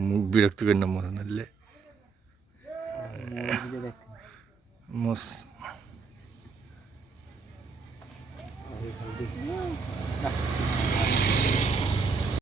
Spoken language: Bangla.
মুখ বিরক্ত করে না মশা নাড়লে মস না